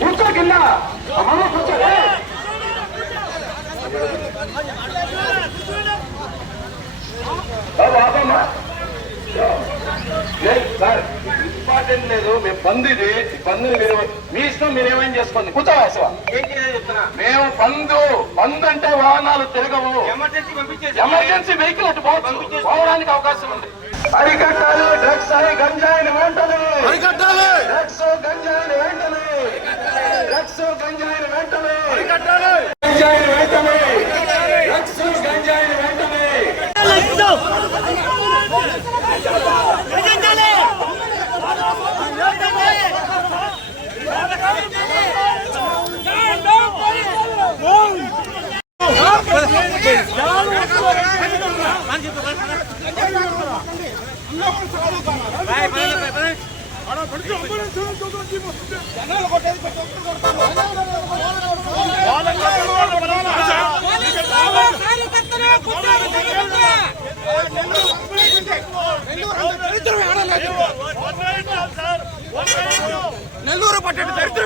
కూర్చో కింద కూర్చోలే sir important లేదు. మేము బంద్ ఇది బంధుని మీరు మీ ఇష్టం మీరేమేం చేసుకోండి. కూర్చోవా మేము బంద్ అంటే వాహనాలు తిరగవు. ఎమర్జెన్సీ వెహికల్ అటు పోవడానికి అవకాశం ఉంది. అరికట్టాలి డ్రగ్స్ గంజాయిని వెంటనే అరికట్టాలి. డ్రగ్స్ గంజాయిని వెంటనే డ్రగ్స్ గంజాయిని వెంటనే అరికట్టాలి. గంజాయిని వెంటనే డ్రగ్స్ గంజాయిని వెంటనే నెల్లూరు పట్టణ చరిత్ర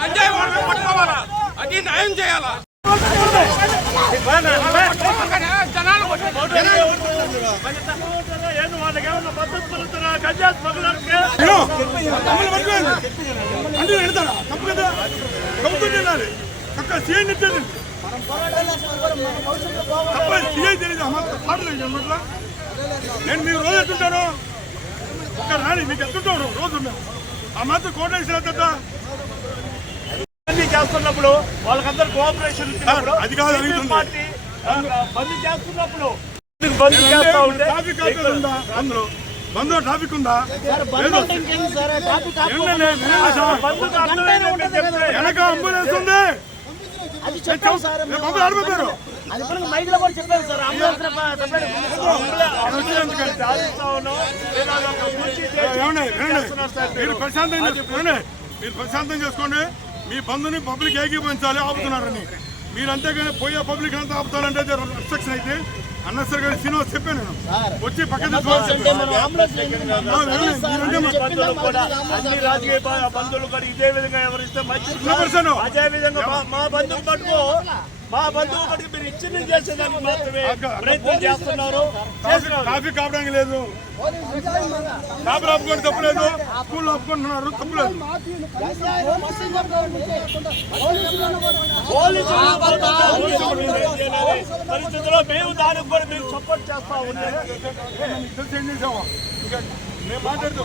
గంజాయి పట్టుకోవాలా, అది న్యాయం చేయాలా. నేను మీరు రోజు ఎత్తుంటాను ఒక రాని మీకు ఎత్తుంటాను రోజు ఆ మాత్రం కోటేశ్వర చేస్తున్నప్పుడు వాళ్ళకందరూ కోఆపరేషన్ అది కాదు పార్టీ బంద్ చేస్తున్నప్పుడు అందులో బంద్ ట్రాఫిక్ ఉందా వెనక అంబులెన్స్ ఉంది ఆడిపోతారు. మీరు ప్రశాంతం చేసుకోండి. మీ బంధుని పబ్లిక్ ఏకీభవించాలి. ఆపుతున్నారని మీరు అంతేగాని పోయే పబ్లిక్ అంతా ఆపుతారంటే రిస్ట్రిక్షన్ అయితే అన్నసరి గారి శ్రీనివాస్ చెప్పాను. నేను వచ్చి పక్కన అన్ని రాజకీయ బంధువులు కూడా ఇదే విధంగా ఎవరిస్తే మంచి అదే విధంగా మా బంధువు పట్టుకో మా బంధువు పట్టుకు మీరు ఇచ్చిన చేసేదానికి మాత్రమే ప్రయత్నం చేస్తున్నారు. ట్రాఫిక్ ఆపడానికి లేదు, ట్రాఫిక్ ఆపుకోండి తప్పులేదు, స్కూల్ ఆపుకుంటున్నారు తప్పులేదు. పరిస్థితుల్లో మేము దానికి కూడా మేము సపోర్ట్ చేస్తా ఉన్నాం. తెలిసి ఏం చేసామా మేము మాట్లాడుతూ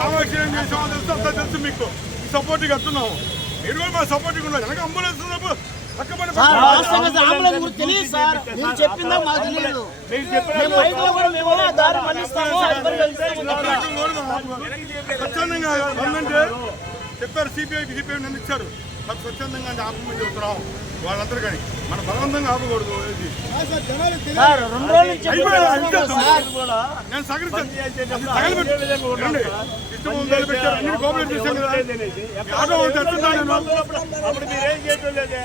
కావాల్సి ఏం చేసామో తెలుసు, అంతా తెలుసు మీకు. సపోర్ట్గా వస్తున్నాము, మీరు కూడా మా సపోర్ట్గా ఉన్నారు. వెనక అంబులెన్స్ ఉన్నప్పుడు స్వచ్ఛందంగా ఉందంటే చెప్పారు. సిపిఐ నన్ను ఇచ్చారు. అది స్వచ్ఛందంగా ఆపమని చెబుతున్నాం వాళ్ళందరూ. కానీ మన బలవంతంగా ఆపకూడదు. నేను సహకరించాను. ఇష్టం పెట్టారు, అన్ని కోఆపరేట్ చేశాను కదా. ఆటో తెచ్చున్నాను అప్పుడు మీరేం చేయటం లేదే.